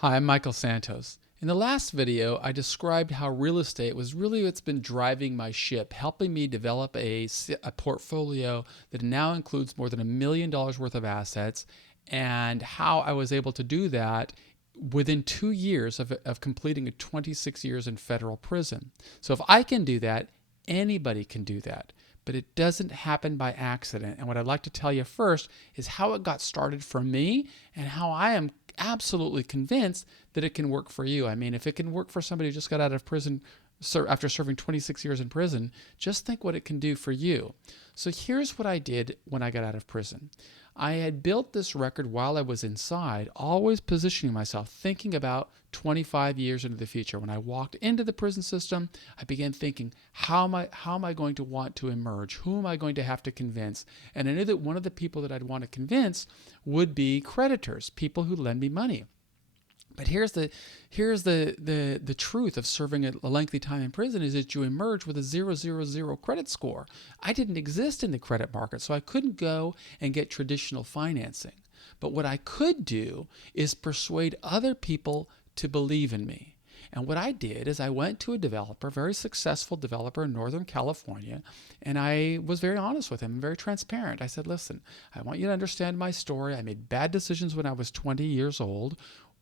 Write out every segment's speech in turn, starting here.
Hi, I'm Michael Santos. In the last video, I described how real estate was really what's been driving my ship, helping me develop a portfolio that now includes more than $1 million worth of assets, and how I was able to do that within 2 years of completing 26 years in federal prison. So if I can do that, anybody can do that. But it doesn't happen by accident. And what I'd like to tell you first is how it got started for me and how I am absolutely convinced that it can work for you. I mean, if it can work for somebody who just got out of prison after serving 26 years in prison, just think what it can do for you. So here's what I did when I got out of prison. I had built this record while I was inside, always positioning myself, thinking about 25 years into the future. When I walked into the prison system, I began thinking, how am I going to want to emerge? Who am I going to have to convince? And I knew that one of the people that I'd want to convince would be creditors, people who lend me money. But here's the truth of serving a lengthy time in prison is that you emerge with a 000 credit score. I didn't exist in the credit market, so I couldn't go and get traditional financing. But what I could do is persuade other people to believe in me. And what I did is I went to a developer, a very successful developer in Northern California, and I was very honest with him, very transparent. I said, listen, I want you to understand my story. I made bad decisions when I was 20 years old.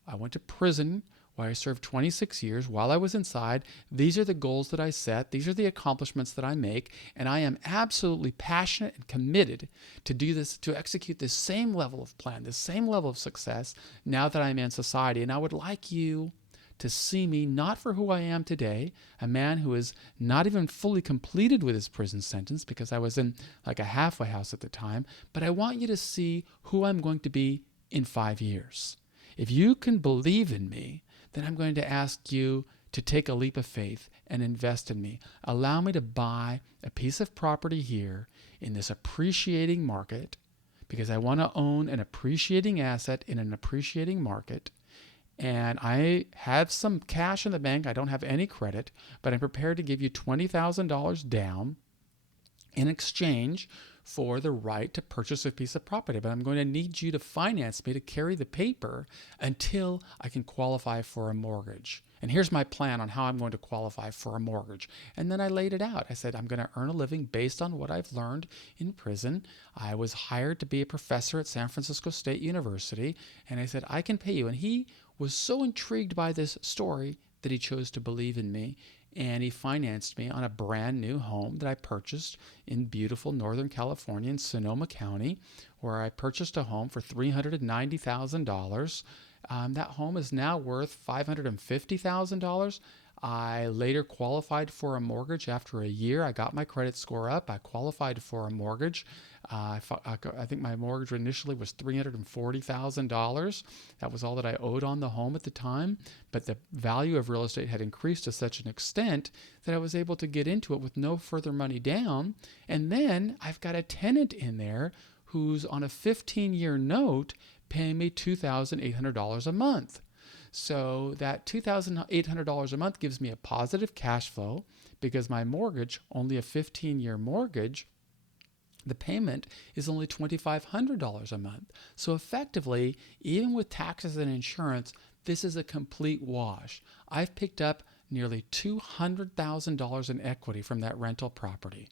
I went to prison where I served 26 years. While I was inside, these are the goals that I set. These are the accomplishments that I make. And I am absolutely passionate and committed to do this, to execute this same level of plan, this same level of success now that I'm in society. And I would like you to see me not for who I am today, a man who is not even fully completed with his prison sentence because I was in like a halfway house at the time, but I want you to see who I'm going to be in 5 years. If you can believe in me, then I'm going to ask you to take a leap of faith and invest in me. Allow me to buy a piece of property here in this appreciating market because I want to own an appreciating asset in an appreciating market. And I have some cash in the bank. I don't have any credit, but I'm prepared to give you $20,000 down in exchange for the right to purchase a piece of property. But I'm going to need you to finance me to carry the paper until I can qualify for a mortgage. And here's my plan on how I'm going to qualify for a mortgage. And then I laid it out. I said, I'm going to earn a living based on what I've learned in prison. I was hired to be a professor at San Francisco State University. And I said, I can pay you. And he was so intrigued by this story that he chose to believe in me. And he financed me on a brand new home that I purchased in beautiful Northern California in Sonoma County, where I purchased a home for $390,000. That home is now worth $550,000. I later qualified for a mortgage after a year. I got my credit score up. I qualified for a mortgage. I think my mortgage initially was $340,000. That was all that I owed on the home at the time. But the value of real estate had increased to such an extent that I was able to get into it with no further money down. And then I've got a tenant in there who's on a 15-year note paying me $2,800 a month. So that $2,800 a month gives me a positive cash flow because my mortgage, only a 15-year mortgage, the payment is only $2,500 a month. So effectively, even with taxes and insurance, this is a complete wash. I've picked up nearly $200,000 in equity from that rental property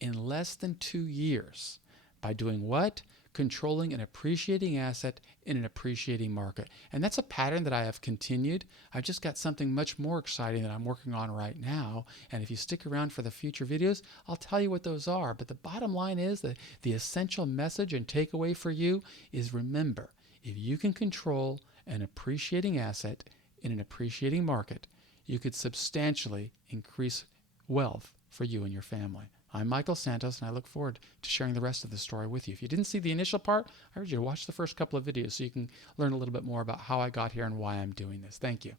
in less than 2 years. By doing what? Controlling an appreciating asset in an appreciating market. And that's a pattern that I have continued. I've just got something much more exciting that I'm working on right now. And if you stick around for the future videos, I'll tell you what those are. But the bottom line is that the essential message and takeaway for you is remember, if you can control an appreciating asset in an appreciating market, you could substantially increase wealth for you and your family. I'm Michael Santos, and I look forward to sharing the rest of the story with you. If you didn't see the initial part, I urge you to watch the first couple of videos so you can learn a little bit more about how I got here and why I'm doing this. Thank you.